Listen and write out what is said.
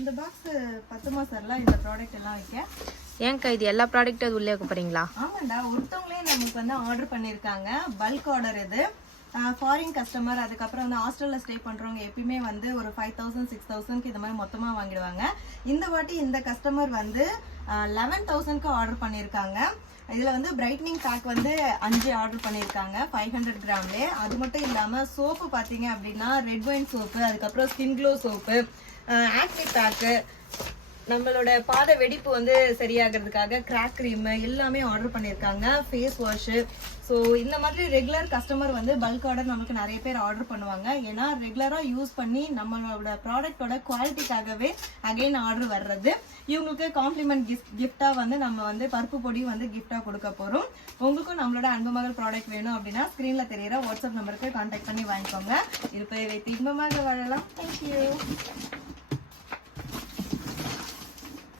இந்த பாக்ஸ் 10 மாசம்ல இந்த ப்ராடக்ட் எல்லாம் வைக்க. ஏன்க்கா இது எல்லா ப்ராடக்ட்டும் அது உள்ளே வைக்க போறீங்களா? ஆமாண்டா, ஒருத்தவங்களே நமக்கு வந்து ஆர்டர் பண்ணியிருக்காங்க. பல்க் ஆர்டர் இது. ஃபாரின் கஸ்டமர், அதுக்கப்புறம் வந்து ஹாஸ்டலில் ஸ்டே பண்ணுறவங்க எப்பயுமே வந்து ஒரு 5000 6000க்கு இந்த மாதிரி மொத்தமாக வாங்கிடுவாங்க. இந்த வாட்டி இந்த கஸ்டமர் வந்து 11000க்கு ஆர்டர் பண்ணியிருக்காங்க. இதில் வந்து பிரைட்னிங் பேக் வந்து 5 ஆர்டர் பண்ணியிருக்காங்க 500 கிராம்லே. அது மட்டும் இல்லாமல் சோப்பு பார்த்தீங்க அப்படின்னா ரெட் ஒயின் சோப்பு, அதுக்கப்புறம் skin glow soap, acne pack, நம்மளோட பாத வெடிப்பு வந்து சரியாகிறதுக்காக கிராக் க்ரீம் எல்லாமே ஆர்டர் பண்ணியிருக்காங்க. Face wash. ஸோ இந்த மாதிரி ரெகுலர் கஸ்டமர் வந்து பல்க் ஆர்டர் நமக்கு நிறைய பேர் ஆர்டர் பண்ணுவாங்க. ஏன்னா ரெகுலராக யூஸ் பண்ணி நம்மளோட ப்ராடக்டோட குவாலிட்டிக்காகவே அகைன் ஆர்டர் வர்றது. இவங்களுக்கு காம்ப்ளிமெண்ட் கிஃப்டாக வந்து நம்ம வந்து பருப்பு பொடி வந்து கிஃப்டாக கொடுக்க போகிறோம். உங்களுக்கும் நம்மளோட அன்பு மகள் ப்ராடக்ட் வேணும் அப்படின்னா ஸ்க்ரீனில் தெரியிற வாட்ஸ்அப் நம்பருக்கு கான்டாக்ட் பண்ணி வாங்கிக்கோங்க. இருப்பதை வைத்து இன்பமாக வாழலாம். தேங்க்யூ.